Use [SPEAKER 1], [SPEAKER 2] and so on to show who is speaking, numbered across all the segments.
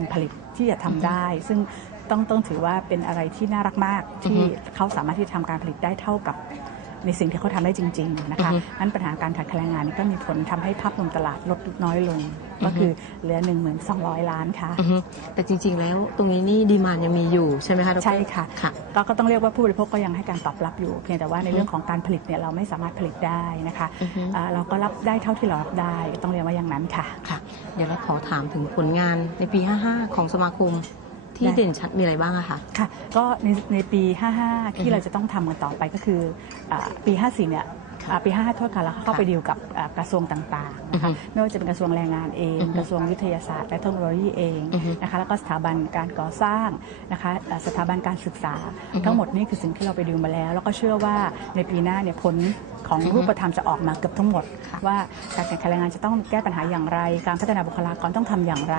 [SPEAKER 1] การผลิตที่จะทำได้ ซึ่งต้องต้องถือว่าเป็นอะไรที่น่ารักมากที่
[SPEAKER 2] อือฮึ
[SPEAKER 1] เขาสามารถที่จะทำการผลิตได้เท่ากับ ในสิ่งที่เขาทำได้จริง ๆ นะคะ
[SPEAKER 2] อือฮึ
[SPEAKER 1] นั้นปัญหาการขาดแคลนงานนี่ก็มีผลทำให้ภาพรวมตลาดลดน้อยลง
[SPEAKER 2] อือฮึ
[SPEAKER 1] ก็คือเหลือ 1,200 ล้านค่ะ
[SPEAKER 2] อือฮึแต่จริง ๆ แล้วตรงนี้นี่ดีมานยังมีอยู่ใช่ไหมคะดร
[SPEAKER 1] ใช่ค่ะ
[SPEAKER 2] ค่ะ
[SPEAKER 1] ก็ก็ต้องเรียกว่าผู้บริโภคก็ยังให้การตอบรับอยู่ เพียงแต่ว่าในเรื่องของการผลิตเนี่ยเราไม่สามารถผลิตได้นะคะ
[SPEAKER 2] อือฮึ
[SPEAKER 1] อ่าเราก็รับได้เท่าที่เรารับได้ต้องเรียกว่าอย่างนั้นค่ะ
[SPEAKER 2] ค่ะ เดี๋ยวเราขอถามถึงผลงานในปี 55 ของสมาคม ที่
[SPEAKER 1] ได้
[SPEAKER 2] เด่นชัดมีอะไรบ้างอะคะ
[SPEAKER 1] ค่ะ ก็ในในปี 55
[SPEAKER 2] อือ
[SPEAKER 1] ที่
[SPEAKER 2] ฮึ
[SPEAKER 1] เราจะต้องทำกันต่อไปก็คืออาปี 54 เนี่ยอ่าปี 55 โทษค่ะแล้วเข้า
[SPEAKER 2] ค่ะ
[SPEAKER 1] ไปดีลกับอ่ากระทรวงต่างๆนะคะ
[SPEAKER 2] อือฮึ
[SPEAKER 1] ไม่ว่าจะเป็นกระทรวงแรงงานเอง
[SPEAKER 2] อือฮึ
[SPEAKER 1] กระทรวงวิทยาศาสตร์และเทคโนโลยีเอง
[SPEAKER 2] อือฮึ
[SPEAKER 1] นะคะแล้วก็สถาบันการก่อสร้างนะคะอ่าสถาบันการศึกษา
[SPEAKER 2] อือฮึ
[SPEAKER 1] ทั้งหมดนี่คือสิ่งที่เราไปดีลมาแล้ว แล้วก็เชื่อว่าในปีหน้าเนี่ยผล ของ
[SPEAKER 2] อือฮึ
[SPEAKER 1] รูปธรรมจะออกมาเกือบทั้งหมด
[SPEAKER 2] ค่ะ
[SPEAKER 1] ว่าการแข่งขันแรงงานจะต้องแก้ปัญหาอย่างไร การพัฒนาบุคลากรต้องทำอย่างไร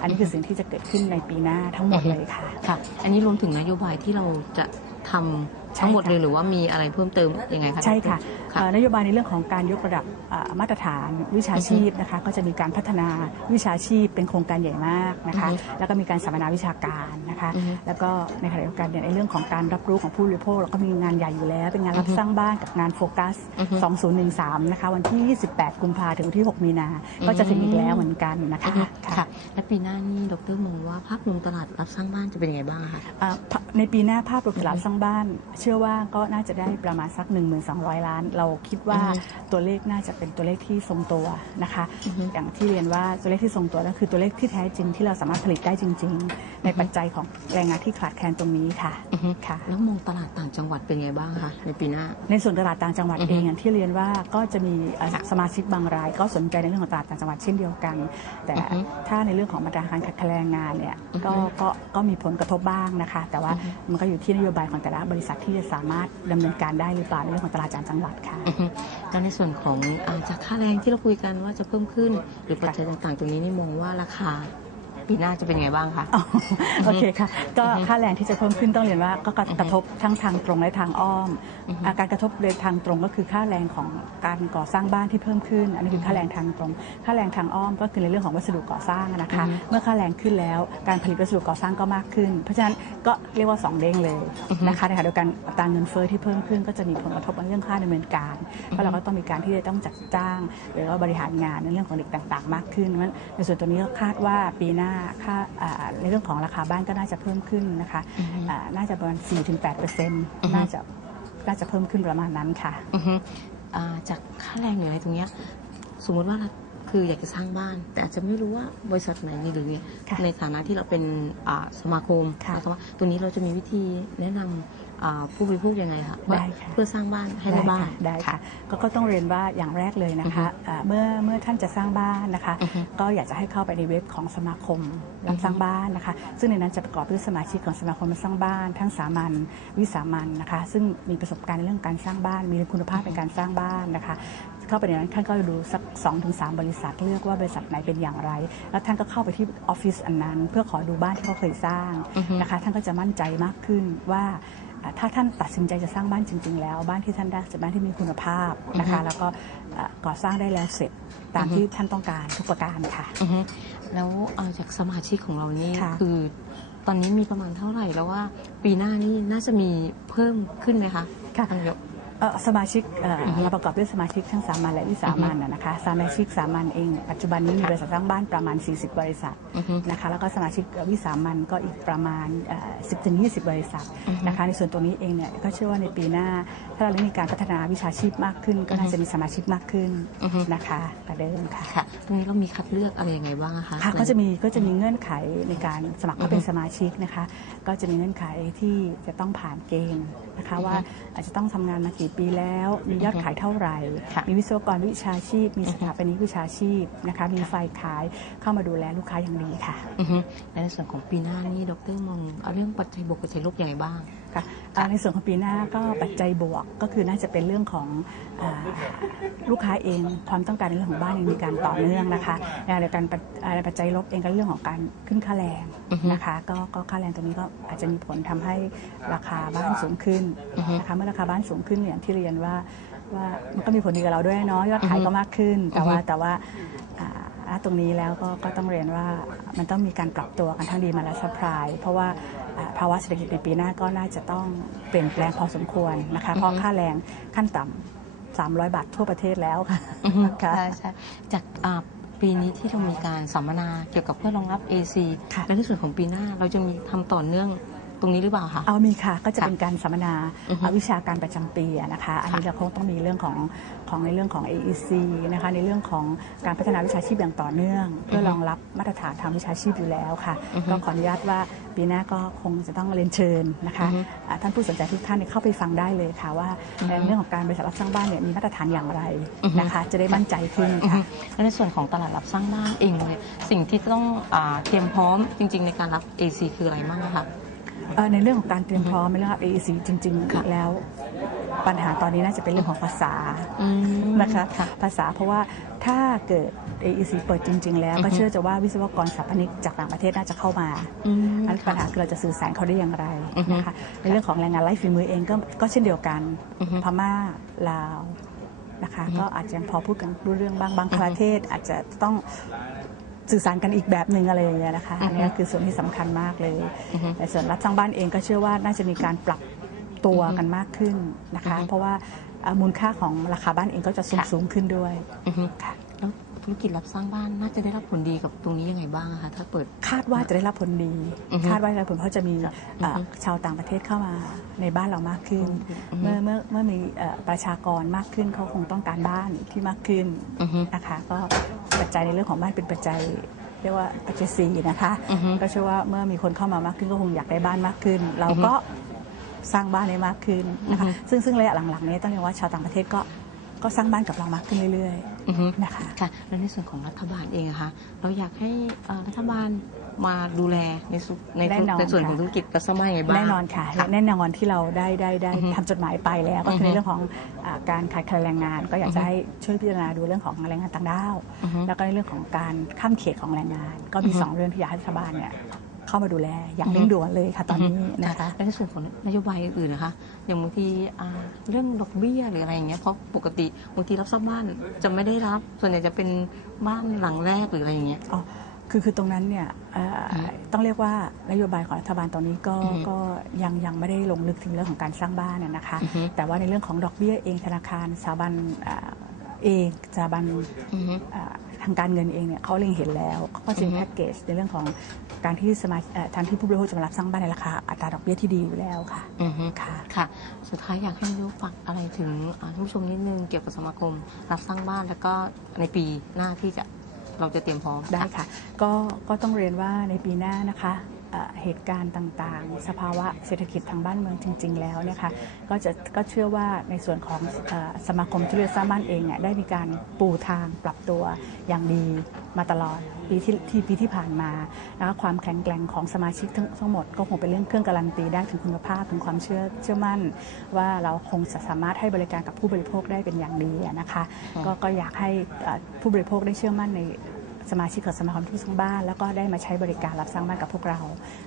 [SPEAKER 1] อันนี้คือสิ่งที่จะเกิดขึ้นในปีหน้าทั้งหมดเลยค่ะ
[SPEAKER 2] ค่ะ อันนี้รวมถึงนโยบายที่เราจะ ทำ
[SPEAKER 1] ใช่
[SPEAKER 2] ทั้งหมด
[SPEAKER 1] ค่ะ
[SPEAKER 2] เลยหรือว่ามีอะไรเพิ่มเติมยังไงคะ
[SPEAKER 1] ใช่ค่ะ
[SPEAKER 2] ค่ะ
[SPEAKER 1] เอ่อนโยบายในเรื่องของการยกระดับอ่ามาตรฐานวิชาชีพนะคะก็จะมีการพัฒนาวิชาชีพเป็นโครงการใหญ่มากนะคะ
[SPEAKER 2] อือฮึ
[SPEAKER 1] แล้วก็มีการสัมมนาวิชาการนะคะ
[SPEAKER 2] อือฮึ
[SPEAKER 1] แล้วก็ในขณะเดียวกันเนี่ยในเรื่องของการรับรู้ของผู้บริโภคเราก็มีงานใหญ่อยู่แล้ว เป็นงานรับ
[SPEAKER 2] อือฮึ
[SPEAKER 1] สร้างบ้านกับงานโฟกัส
[SPEAKER 2] อือฮึ
[SPEAKER 1] 2013 นะคะวันที่ 28 กุมภาถึงวันที่ 6 มีนา ก็จะถึงอีกแล้วเหมือนกันนะคะ
[SPEAKER 2] อือฮึ
[SPEAKER 1] ค่ะ
[SPEAKER 2] ค่ะและปีหน้านี่ดรมองว่าภาพรวมตลาดรับสร้างบ้านจะเป็นยังไงบ้างอะคะ
[SPEAKER 1] อ่าในปีหน้าภาพรวมตลาดสร้างบ้าน เชื่อว่าก็น่าจะได้ประมาณสัก 1,200 ล้าน เราคิดว่า
[SPEAKER 2] อือฮึ
[SPEAKER 1] ตัวเลขน่าจะเป็นตัวเลขที่ทรงตัวนะคะ
[SPEAKER 2] อือฮึ
[SPEAKER 1] อย่างที่เรียนว่าตัวเลขที่ทรงตัวนั่นคือตัวเลขที่แท้จริงที่เราสามารถผลิตได้จริง ๆ ในปัจจัยของแรงงานที่ขาดแคลนตรงนี้ค่ะ
[SPEAKER 2] อือฮึ
[SPEAKER 1] ค่ะ
[SPEAKER 2] แล้วมองตลาดต่างจังหวัดเป็นไงบ้างคะในปีหน้า
[SPEAKER 1] ในส่วนตลาดต่างจังหวัด
[SPEAKER 2] อือฮึ
[SPEAKER 1] เองอย่างที่เรียนว่าก็จะมีเอ่อ
[SPEAKER 2] ค่ะ
[SPEAKER 1] สมาชิกบางราย ก็สนใจในเรื่องของตลาดต่างจังหวัดเช่นเดียวกัน แต่
[SPEAKER 2] อือฮึ
[SPEAKER 1] ถ้าในเรื่องของมาตรการขาดแคลนแรงงานเนี่ย
[SPEAKER 2] อือฮึ
[SPEAKER 1] ก็ก็ก็มีผลกระทบบ้างนะคะ แต่ว่า
[SPEAKER 2] อือฮึ
[SPEAKER 1] มันก็อยู่ที่นโยบายของแต่ละบริษัทที่จะสามารถดำเนินการได้หรือเปล่าในเรื่องของตลาดต่างจังหวัดค่ะ
[SPEAKER 2] แล้วในส่วนของอาจากค่าแรงที่เราคุยกันว่าจะเพิ่มขึ้น หรือปัจจัยต่างๆ ตรงนี้นี่มองว่าราคา ปีหน้าจะเป็นไงบ้างคะ
[SPEAKER 1] อ๋อโอเคค่ะ ก็
[SPEAKER 2] อือฮึ
[SPEAKER 1] ค่าแรงที่จะเพิ่มขึ้นต้องเรียนว่าก็กระทบทั้งทางตรงและทางอ้อม
[SPEAKER 2] อือฮึ
[SPEAKER 1] อ่าการกระทบโดยทางตรงก็คือค่าแรงของการก่อสร้างบ้านที่เพิ่มขึ้น อันนี้คือค่าแรงทางตรง ค่าแรงทางอ้อมก็คือในเรื่องของวัสดุก่อสร้างนะคะ
[SPEAKER 2] อือฮึ
[SPEAKER 1] เมื่อค่าแรงขึ้นแล้วการผลิตวัสดุก่อสร้างก็มากขึ้น เพราะฉะนั้นก็เรียกว่าสองเด้งเลย
[SPEAKER 2] อือฮึ
[SPEAKER 1] นะคะในขณะเดียวกันอัตราเงินเฟ้อที่เพิ่มขึ้นก็จะมีผลกระทบในเรื่องค่าดำเนินการเพราะเราก็ต้องมีการที่จะต้องจัดจ้าง หรือว่าบริหารงานในเรื่องของเด็กต่าง ๆ มากขึ้นเพราะฉะนั้นในส่วนตัวนี้ก็คาดว่าปีหน้าค่าอ่าในเรื่องของราคาบ้านก็น่าจะเพิ่มขึ้นนะคะ
[SPEAKER 2] อือฮึ
[SPEAKER 1] อ่าน่าจะประมาณ 4-8เปอร์เซ็นต์
[SPEAKER 2] อือฮึ
[SPEAKER 1] น่าจะน่าจะเพิ่มขึ้นประมาณนั้นค่ะ
[SPEAKER 2] อือฮึอ่าจากค่าแรงหรืออะไรตรงเนี้ยสมมติว่าเรา คืออยากจะสร้างบ้าน แต่อาจจะไม่รู้ว่าบริษัทไหนนี่หรือ
[SPEAKER 1] ค่ะ
[SPEAKER 2] ในฐานะที่เราเป็นอ่าสมาคม
[SPEAKER 1] ค่ะ
[SPEAKER 2] นะคะว่าตรงนี้เราจะมีวิธีแนะนำอ่าผู้บริโภคยังไงคะว่า
[SPEAKER 1] ได้ค่ะ
[SPEAKER 2] เพื่อสร้างบ้านให้ได้บ้าน
[SPEAKER 1] ค่ะได้ค่ะก็ก็ต้องเรียนว่าอย่างแรกเลยนะคะอ่าเมื่อเมื่อท่านจะสร้างบ้านนะคะ
[SPEAKER 2] อือฮึ
[SPEAKER 1] ก็อยากจะให้เข้าไปในเว็บของสมาคมรับสร้างบ้านนะคะ ซึ่งในนั้นจะประกอบด้วยสมาชิกของสมาคมรับสร้างบ้าน ทั้งสามัญวิสามัญนะคะ ซึ่งมีประสบการณ์ในเรื่องการสร้างบ้าน มีคุณภาพในการสร้างบ้านนะคะ เข้าไปในนั้นท่านก็ดูสัก2อถึงสบริษัทเลือกว่าบริษัทไหนเป็นอย่างไร แล้วท่านก็เข้าไปที่ออฟฟิศอันนั้น เพื่อขอดูบ้านที่เขาเคยสร้าง
[SPEAKER 2] อือฮึ
[SPEAKER 1] นะคะท่านก็จะมั่นใจมากขึ้นว่าอ่าถ้าท่านตัดสินใจจะสร้างบ้านจริง ๆ แล้ว บ้านที่ท่านได้จะบ้านที่มีคุณภาพนะคะ
[SPEAKER 2] อือฮึ
[SPEAKER 1] แล้วก็อ่าก่อสร้างได้แล้วเสร็จตาม
[SPEAKER 2] อือฮึ
[SPEAKER 1] ที่ท่านต้องการทุกประการค่ะ
[SPEAKER 2] อือฮึแล้วเอาจากสมาชิกของเรานี่
[SPEAKER 1] ค่ะ
[SPEAKER 2] คือตอนนี้มีประมาณเท่าไหร่แล้วว่าปีหน้านี่น่าจะมีเพิ่มขึ้นไหมคะ
[SPEAKER 1] ค่ะ
[SPEAKER 2] ท่านนายก
[SPEAKER 1] เอ่อสมาชิกเอ่ออ
[SPEAKER 2] อฮึ
[SPEAKER 1] เราประกอบด้วยสมาชิกทั้งสามัญและวิสามัญนะนะคะสมาชิกสามัญเองปัจจุบันนี้มีบริษัทสร้างบ้านประมาณ 40 บริษัท
[SPEAKER 2] อือฮึ
[SPEAKER 1] นะคะแล้วก็สมาชิกวิสามันก็อีกประมาณเอ่อ10ถึง20 บริษัท
[SPEAKER 2] อือฮึ
[SPEAKER 1] นะคะในส่วนตรงนี้เองเนี่ยก็เชื่อว่าในปีหน้า ถ้าเรามีการพัฒนาวิชาชีพมากขึ้น ก็น่า
[SPEAKER 2] อือฮึ
[SPEAKER 1] จะมีสมาชิกมากขึ้น
[SPEAKER 2] อือฮึ
[SPEAKER 1] นะคะกว่าเดิมค่ะ
[SPEAKER 2] ค่ะตรงนี้เรามีคัดเลือกอะไรยังไงบ้างอะคะ
[SPEAKER 1] ค่ะก็จะมีก็จะมีเงื่อนไขในการสมัครเข้าเป็นสมาชิกนะคะ ก็จะมีเงื่อนไขที่จะต้องผ่านเกณฑ์นะคะ
[SPEAKER 2] อือฮึ
[SPEAKER 1] ว่าอาจจะต้องทำงานมากี่ปีแล้ว มียอด
[SPEAKER 2] อือฮึ
[SPEAKER 1] ขายเท่าไหร่
[SPEAKER 2] ค่ะ
[SPEAKER 1] มีวิศวกรวิชาชีพ มี
[SPEAKER 2] อือ
[SPEAKER 1] ส
[SPEAKER 2] ฮึ
[SPEAKER 1] ถาปนิกวิชาชีพนะคะมี
[SPEAKER 2] ค่ะ
[SPEAKER 1] ฝ่ายขายเข้ามาดูแลลูกค้าอย่างดีค่ะ
[SPEAKER 2] อือฮึและในส่วนของปีหน้านี่ดรมองเอาเรื่องปัจจัยบวกปัจจัยลบยังไงบ้าง
[SPEAKER 1] ค่ะอ่าในส่วนของปีหน้าก็ปัจจัยบวกก็คือน่าจะเป็นเรื่องของอาลูกค้าเองความต้องการในเรื่องของบ้านยังมีการต่อเนื่องนะคะในขณะเดียวกันปัจอ่าปัจจัยลบเองก็เรื่องของการขึ้นค่าแรง
[SPEAKER 2] อือฮึ
[SPEAKER 1] นะคะก็ก็ค่าแรงตรงนี้ก็อาจจะมีผลทำให้ราคาบ้านสูงขึ้น
[SPEAKER 2] อือฮึ
[SPEAKER 1] นะคะเมื่อราคาบ้านสูงขึ้นเนี่ยอย่างที่เรียนว่าว่ามันก็มีผลดีกับเราด้วยเนาะยอดขาย
[SPEAKER 2] อือฮึ
[SPEAKER 1] ก็มากขึ้น แต่ว่า
[SPEAKER 2] อือฮึ
[SPEAKER 1] แต่ว่าอ่าตรงนี้แล้วก็ก็ต้องเรียนว่ามันต้องมีการปรับตัวกันทั้งดีมาและซัพพลายเพราะว่าอ่า ภาวะเศรษฐกิจในปีหน้าก็น่าจะต้องเปลี่ยนแปลงพอสมควรนะคะเพราะค่าแรงขั้นต่ำ300 บาททั่วประเทศแล้วค่ะ
[SPEAKER 2] อือฮึ
[SPEAKER 1] ค่ะ
[SPEAKER 2] ใช่ใช่จากอ่าปีนี้ที่เรามีการสัมมนาเกี่ยวกับเพื่อรองรับ AC
[SPEAKER 1] ค่ะ
[SPEAKER 2] และในส่วนของปีหน้าเราจะมีทำต่อเนื่อง ตรงนี้หรือเปล่าคะ
[SPEAKER 1] เอามีค่ะก็จะ
[SPEAKER 2] ค่ะ
[SPEAKER 1] เป็นการสัมมนา
[SPEAKER 2] อือฮึ
[SPEAKER 1] วิชาการประจำปีอะนะคะ อันนี้เราคงต้องมีเรื่องของของในเรื่องของ AEC นะคะในเรื่องของการพัฒนาวิชาชีพอย่างต่อเนื่อง เพื่อรองรับมาตรฐานทางวิชาชีพอยู่แล้วค่ะ
[SPEAKER 2] อือฮึ
[SPEAKER 1] ก็ขออนุญาตว่าปีหน้าก็คงจะต้องเรียนเชิญนะคะ
[SPEAKER 2] อือฮึ
[SPEAKER 1] อ่าท่านผู้สนใจทุกท่านเนี่ยเข้าไปฟังได้เลยค่ะว่า
[SPEAKER 2] อือฮึ
[SPEAKER 1] ในเรื่องของการบริษัทรับสร้างบ้านเนี่ยมีมาตรฐานอย่างไร
[SPEAKER 2] อือฮึ
[SPEAKER 1] นะคะ จะได้มั่นใจขึ้น
[SPEAKER 2] อือฮึ
[SPEAKER 1] ค่ะ
[SPEAKER 2] และในส่วนของตลาดรับสร้างบ้านเองเลยสิ่งที่ต้องอาเตรียมพร้อมจริง ๆ ในการรับ AC คืออะไรบ้างคะ
[SPEAKER 1] เอ่อ ในเรื่องของการเตรียมพร้อมในเรื่องของ AEC จริง
[SPEAKER 2] ค่ะ
[SPEAKER 1] ๆแล้วปัญหาตอนนี้น่าจะเป็นเรื่องของภาษา
[SPEAKER 2] อืม
[SPEAKER 1] นะคะ
[SPEAKER 2] ค่ะ
[SPEAKER 1] ภาษาเพราะว่าถ้าเกิด AEC เปิดจริง ๆ แล้ว
[SPEAKER 2] อือฮึ
[SPEAKER 1] ก็เชื่อจะว่าวิศวกรสถาปนิกจากต่างประเทศน่าจะเข้ามา
[SPEAKER 2] อืม
[SPEAKER 1] อันปัญหา
[SPEAKER 2] ค่ะ
[SPEAKER 1] คือเราจะสื่อสารเขาได้อย่างไร
[SPEAKER 2] อือฮึ
[SPEAKER 1] นะคะในเรื่องของแรงงานไร้ฝีมือเองก็ก็เช่นเดียวกัน
[SPEAKER 2] อือฮึ
[SPEAKER 1] พม่าลาวนะคะ
[SPEAKER 2] อือฮึ
[SPEAKER 1] ก็อาจจะยังพอพูดกันรู้เรื่องบ้างบาง
[SPEAKER 2] อือฮึ
[SPEAKER 1] ประเทศอาจจะต้อง สื่อสารกันอีกแบบหนึ่งอะไรอย่างเงี้ยนะคะ
[SPEAKER 2] อือฮึ
[SPEAKER 1] อันนี้คือส่วนที่สำคัญมากเลย
[SPEAKER 2] อือฮึ
[SPEAKER 1] แต่ส่วนรับสร้างบ้านเองก็เชื่อว่าน่าจะมีการปรับตัวกันมากขึ้นนะคะ
[SPEAKER 2] อือฮึ
[SPEAKER 1] เพราะว่าอ่ามูลค่าของราคาบ้านเองก็จะสูง
[SPEAKER 2] ค่ะ
[SPEAKER 1] สูงขึ้นด้วย
[SPEAKER 2] อือฮึ
[SPEAKER 1] ค่ะ
[SPEAKER 2] แล้ว ธุรกิจรับสร้างบ้านน่าจะได้รับผลดีกับตรงนี้ยังไงบ้างอะคะถ้าเปิด
[SPEAKER 1] คาดว่าจะได้รับผลดี
[SPEAKER 2] อือฮึ
[SPEAKER 1] คาดว่าจะได้รับผลเพราะจะมี
[SPEAKER 2] ครับ
[SPEAKER 1] เอ่อ
[SPEAKER 2] อือฮึ
[SPEAKER 1] ชาวต่างประเทศเข้ามาในบ้านเรามากขึ้น
[SPEAKER 2] อือฮึ
[SPEAKER 1] เมื่อเมื่อเมื่อมีเอ่อประชากรมากขึ้นเขาคงต้องการบ้านที่มากขึ้น
[SPEAKER 2] อือฮึ
[SPEAKER 1] นะคะก็ปัจจัยในเรื่องของบ้านเป็นปัจจัยเรียกว่าปัจจัยสี่นะคะ
[SPEAKER 2] อือฮึ
[SPEAKER 1] ก็เชื่อว่าเมื่อมีคนเข้ามามากขึ้นก็คงอยากได้บ้านมากขึ้น เราก็สร้างบ้านให้มากขึ้นนะคะ
[SPEAKER 2] อือฮึ
[SPEAKER 1] ซึ่งซึ่งระยะหลังๆนี้ต้องเรียกว่าชาวต่างประเทศก็ก็สร้างบ้านกับเรามากขึ้นเรื่อย
[SPEAKER 2] อือฮึ
[SPEAKER 1] ๆนะคะ
[SPEAKER 2] ค่ะแล้วในส่วนของรัฐบาลเองอะคะเราอยากให้เอ่อรัฐบาลมาดูแลในส่วนใน
[SPEAKER 1] แน่นอน
[SPEAKER 2] ในส่วน
[SPEAKER 1] ค่ะ
[SPEAKER 2] ของธุรกิจกระสมัยยังไงบ้าง
[SPEAKER 1] แน่นอนค่ะ
[SPEAKER 2] ค่ะ
[SPEAKER 1] แน่นอนที่เราได้ได้ได้
[SPEAKER 2] อือฮึ
[SPEAKER 1] ทำจดหมายไปแล้ว ก็คือ
[SPEAKER 2] อฮึ
[SPEAKER 1] ในเรื่องของอาการขาดแคลนแรงงาน ก็อยาก
[SPEAKER 2] อือฮึ
[SPEAKER 1] จะให้ช่วยพิจารณาดูเรื่องของแรงงานต่างด้าว
[SPEAKER 2] อือฮึ
[SPEAKER 1] แล้วก็ในเรื่องของการข้ามเขตของแรงงาน ก็มี
[SPEAKER 2] อือฮึ
[SPEAKER 1] สองเรื่องที่อยากให้รัฐบาลเนี่ย เข้ามาดูแลอย่าง
[SPEAKER 2] อือฮึ
[SPEAKER 1] เร่งด่วนเลยค่ะตอนนี้นะคะ
[SPEAKER 2] และในส่วนของนโยบายอื่นๆนะคะ อย่างบางทีอ่าเรื่องดอกเบี้ยหรืออะไรอย่างเงี้ยเพราะปกติบางทีรับสร้างบ้านจะไม่ได้รับ ส่วนใหญ่จะเป็นบ้านหลังแรกหรืออะไรอย่างเงี้ย
[SPEAKER 1] อ๋อคือคือตรงนั้นเนี่ยเอ่ออ
[SPEAKER 2] ม
[SPEAKER 1] ต้องเรียกว่านโยบายของรัฐบาลตอนนี้ก็
[SPEAKER 2] อือฮึ
[SPEAKER 1] ก็ยังยังไม่ได้ลงลึกถึงเรื่องของการสร้างบ้านน่ะนะคะ
[SPEAKER 2] อือฮึ
[SPEAKER 1] แต่ว่าในเรื่องของดอกเบี้ยเองธนาคารสถาบันอ่าเองสถาบัน
[SPEAKER 2] อือฮึ
[SPEAKER 1] อ่า ทางการเงินเองเนี่ยเขาเล็งเห็นแล้วเขาก็จะมี
[SPEAKER 2] อือฮึ
[SPEAKER 1] แพ็กเกจในเรื่องของการที่สมาเอ่อทางที่ผู้บริโภคจะมารับสร้างบ้านในราคาอัตราดอกเบี้ยที่ดีอยู่แล้วค่ะ
[SPEAKER 2] อือฮึ
[SPEAKER 1] ค่ะ
[SPEAKER 2] ค่ะ สุดท้ายอยากให้นายกฝากอะไรถึงอ่าท่านผู้ชมนิดนึงเกี่ยวกับสมาคมรับสร้างบ้านแล้วก็ในปีหน้าที่จะเราจะเตรียมพร้อม
[SPEAKER 1] ได้ค่ะ ก็ก็ต้องเรียนว่าในปีหน้านะคะ เหตุการณ์ต่างๆ สภาวะเศรษฐกิจทางบ้านเมืองจริง ๆ แล้วเนี่ยค่ะก็จะก็เชื่อว่าในส่วนของอสมาคมธุรกิจสร้างบ้านเองเนี่ยได้มีการปูทางปรับตัวอย่างดีมาตลอดปีที่ที่ปีที่ผ่านมานะคะความแข็งแกร่งของสมาชิกทั้งทั้งหมด ก็คงเป็นเรื่องเครื่องการันตีได้ถึงคุณภาพถึงความเชื่อเชื่อมั่น ว่าเราคงสามารถให้บริการกับผู้บริโภคได้เป็นอย่างดีนะคะก็ก็อยากให้ผู้บริโภคได้เชื่อมั่นใน สมาชิกของสมาคมทุกสร้างบ้าน แล้วก็ได้มาใช้บริการรับสร้างบ้านกับพวกเรา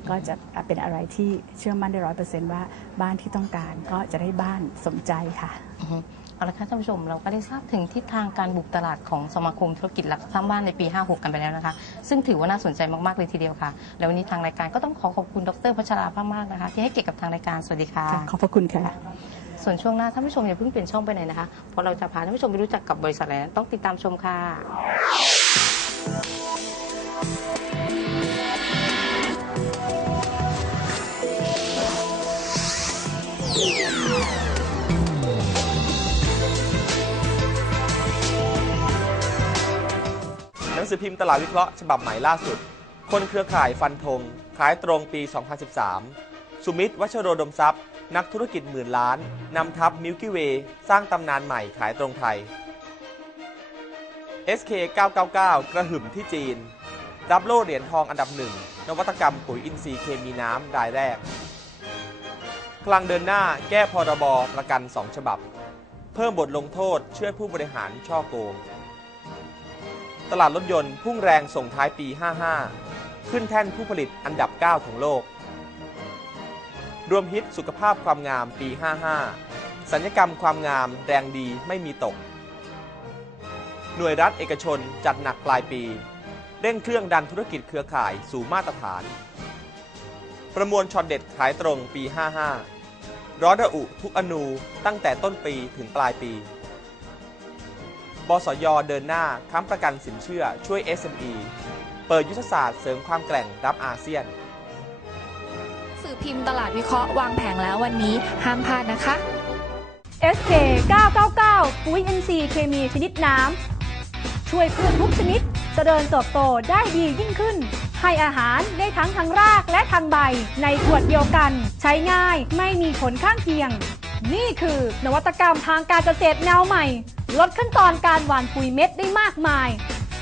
[SPEAKER 1] ก็จะเป็นอะไรที่เชื่อมั่นได้ร้อยเปอร์เซนต์ว่าบ้านที่ต้องการก็จะได้บ้านสมใจค่ะ
[SPEAKER 2] อือฮึเอาละค่ะท่านผู้ชมเราก็ได้ทราบถึงทิศทางการบุกตลาดของสมาคมธุรกิจรับสร้างบ้านในปี 56 กันไปแล้วนะคะ ซึ่งถือว่าน่าสนใจมาก ๆ เลยทีเดียวค่ะ แล้ววันนี้ทางรายการก็ต้องขอขอบคุณดรพัชรามากๆนะคะ ที่ให้เกียรติกับทางรายการสวัสดีค่ะ
[SPEAKER 1] ขอบพระคุณค่ะ
[SPEAKER 2] ส่วนช่วงหน้าท่านผู้ชมอย่าเพิ่งเปลี่ยนช่องไปไหนนะคะเพราะเราจะพาท่านผู้ชมไปรู้จักกับบริษัทอะไรนั้นต้องติดตามชมค่ะ
[SPEAKER 3] งสือพิมพ์ตลาดวิเคราะห์ฉบับใหม่ล่าสุด คนเครือข่ายฟันธงขายตรงปี 2013 สุมิตรวัชโรดมทรัพย์ นักธุรกิจหมื่นล้าน นำทัพมิลกี้เวย์สร้างตำนานใหม่ขายตรงไทย SK 999 กระหึ่มที่จีน รับโล่เหรียญทองอันดับหนึ่ง นวัตกรรมปุ๋ยอินทรีย์เคมีน้ำรายแรกกลางเดินหน้าแก้พรบประกัน 2 ฉบับ เพิ่มบทลงโทษเชื่อผู้บริหารช่อโกง ตลาดรถยนต์พุ่งแรงส่งท้ายปี 55 ขึ้นแท่นผู้ผลิตอันดับ 9 ของโลก รวมฮิตสุขภาพความงามปี 55 สัญญกรรมความงามแรงดีไม่มีตก หน่วยรัฐเอกชนจัดหนักปลายปี เร่งเครื่องดันธุรกิจเครือข่ายสู่มาตรฐาน ประมวลช็อตเด็ดขายตรงปี 55 ร้อนระอุทุกอนูตั้งแต่ต้นปีถึงปลายปี บสยเดินหน้าค้ำประกันสินเชื่อช่วย SME เปิดยุทธศาสตร์เสริมความแกร่งรับอาเซียน
[SPEAKER 4] สื่อพิมพ์ตลาดวิเคราะห์วางแผงแล้ววันนี้ห้ามพลาดนะคะ
[SPEAKER 5] SK 999 ปุ๋ย NC เคมีชนิดน้ำ ช่วยพืชทุกชนิดจเจริญเติบโตได้ดียิ่งขึ้น ให้อาหารได้ทั้งทางรากและทางใบ ในขวดเดียวกัน ใช้ง่ายไม่มีผลข้างเคียง นี่คือนวัตกรรมทางการเกษตรแนวใหม่ ลดขั้นตอนการหว่านปุ๋ยเม็ดได้มากมาย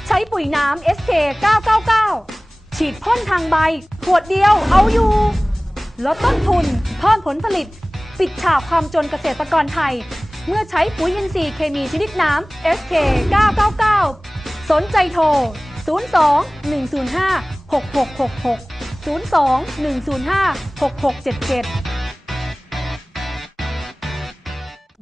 [SPEAKER 5] ใช้ปุ๋ยน้ำ SK 999 ฉีดพ่นทางใบ ขวดเดียวเอาอยู่ ลดต้นทุน เพิ่มผลผลิต ปิดฉากความจนเกษตรกรไทย เมื่อใช้ปุ๋ยอินทรีย์เคมีชนิดน้ำ SK 999 สนใจโทร 02 105 6666 02 105 6677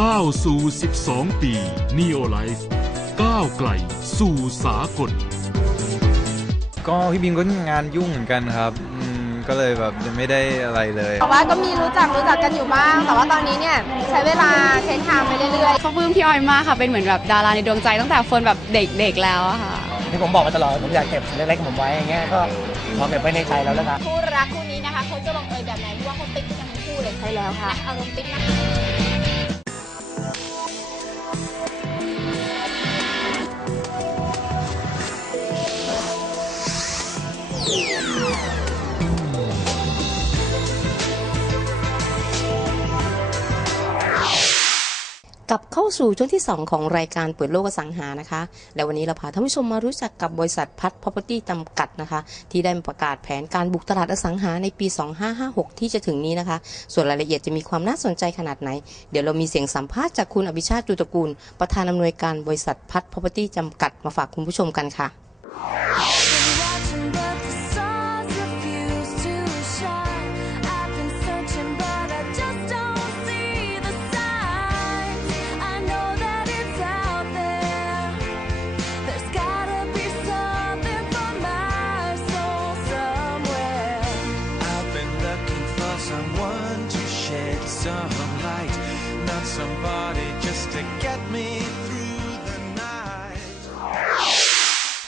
[SPEAKER 6] ก้าวสู่ 12 ปี Neo Life ก้าวไกลสู่สากล
[SPEAKER 7] ก็พี่บิมก็งานยุ่งเหมือนกันครับอืมก็เลยแบบยังไม่ได้อะไรเลย
[SPEAKER 8] แต่ว่าก็มีรู้จักรู้จักกันอยู่บ้าง แต่ว่าตอนนี้เนี่ยใช้เวลาเช็คไทม์ไปเรื่อยๆ
[SPEAKER 9] เขาปลื้มพี่ออยมากค่ะ เป็นเหมือนแบบดาราในดวงใจตั้งแต่เฟิร์นแบบเด็กๆแล้วอะค่ะ
[SPEAKER 10] ที่ผมบอกมาตลอดผมอยากเก็บสิ่งเล็กๆผมไว้อย่างเงี้ยก็ขอเก็บไว้ในใจแล้วแล้วกัน
[SPEAKER 8] คู่รักคู่นี้นะคะเขาจะลงเอยแบบไหนเพราะว่าเขาติ๊กกันทั้งคู่เลยใช่แล้วค่ะ อารมณ์ติ๊กนะ
[SPEAKER 2] กลับเข้าสู่ช่วงที่ 2 ของรายการเปิดโลกอสังหานะคะ และวันนี้เราพาท่านผู้ชมมารู้จักกับบริษัทพัฒ Property จำกัดนะคะ ที่ได้ประกาศแผนการบุกตลาดอสังหาในปี 2556 ที่จะถึงนี้นะคะ ส่วนรายละเอียดจะมีความน่าสนใจขนาดไหน เดี๋ยวเรามีเสียงสัมภาษณ์จากคุณอภิชาติจุตะกูล ประธานอำนวยการบริษัทพัฒ Property จำกัดมาฝากคุณผู้ชมกันค่ะ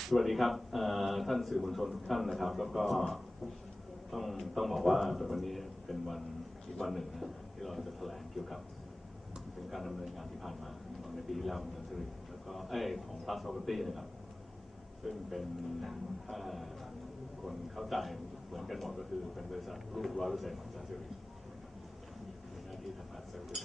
[SPEAKER 11] สวัสดีครับท่านสื่อมวลชนทุกท่านนะครับ แล้วก็ต้องต้องบอกว่าวันนี้เป็นวันอีกวันหนึ่งนะที่เราจะแถลงเกี่ยวกับถึงการดำเนินงานที่ผ่านมาของในปีที่แล้วของเนอร์เซรี่แล้วก็เอ้ของ Plus Property นะครับ ซึ่งเป็นถ้าคนเข้าใจเหมือนกันหมดก็คือเป็นบริษัทลูกร้อยเปอร์เซ็นต์ของเนอร์เซอรี่มีหน้าที่ทำงานเซอร์วิส